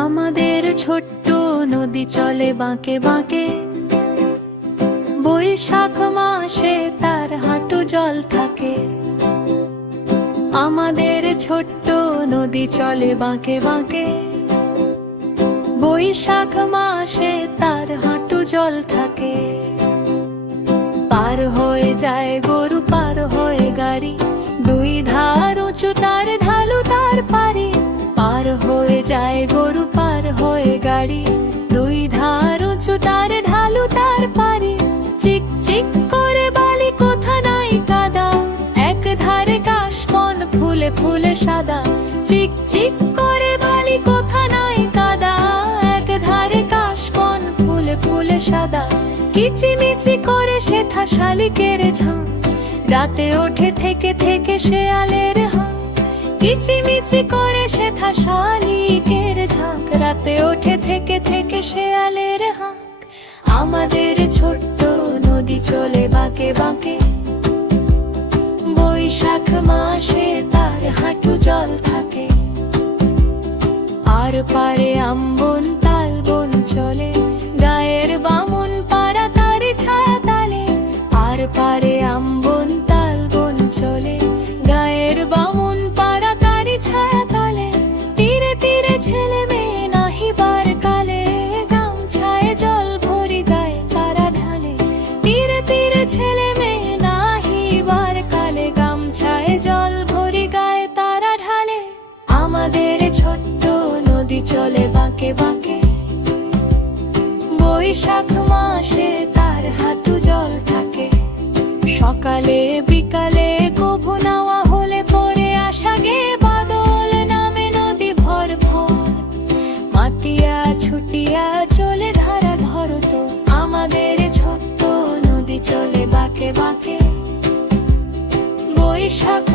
আমাদের ছোট্ট নদী চলে বাঁকে বাঁকে, বৈশাখ মাসে তার হাঁটু জল থাকে। আমাদের ছোট্ট নদী চলে বাঁকে বাঁকে, বৈশাখ মাসে তার হাঁটু জল থাকে। পার হয়ে যায় গরু, পার হয়ে গাড়ি, দুই ধার উঁচু তার ঢালু তার পারি। পার হয়ে যায় গরু, পার হয়ে গাড়ি, দুই ধার উঁচু তার ঢালু তার পারি। চিক চিক করে বালি, কোথা নাই কাদা, এক ধারে কাশবন ফুলে ফুলে সাদা। চিক চিক করে বালি, কোথা নাই কাদা, এক ধারে কাশবন ফুলে ফুলে সাদা। কিচিমিচি করে সেথা শালিকের ঝাঁ, রাতে ওঠে থেকে থেকে শেয়ালের হাঁ। কিচিমিচি করে সেথা শালিকের ঝাঁক, রাতে ওঠে থেকে থেকে শেয়ালের হাঁ। আমাদের ছোট্ট নদী চলে বাঁকে বাঁকে, বৈশাখ মাসে তার হাঁটু জল থাকে। আর পারে আমবন তালবন চলে, গায়ের বামুন পাড়া তারি ছায়া তালে। আর পারে আমবন তালবন চলে, গায়ের বামুন পাড়া তারি ছায়া তালে। তীরে তীরে ছেলে মেয়ে নাহিবার কালে, গামছায় জল ভরি গায়ে তারা ঢালে। তীরে তীরে ছেলে মেয়ে নাহিবার কালে, গামছায় জল ভরি গায়ে তারা ঢালে। আমাদের ছোট্ট নদী চলে বাঁকে বাঁকে, বৈশাখ মাসে তার হাঁটু জল থাকে। সকালে বিকালে কভু নাওয়া হলে পরে আসা গে বাদল, নামে নদী ভর ভর। মাতিয়া ছুটিয়া চলে ধারা ধরত, আমাদের ছোট্ট নদী চলে বাঁকে বাঁকে, বৈশাখ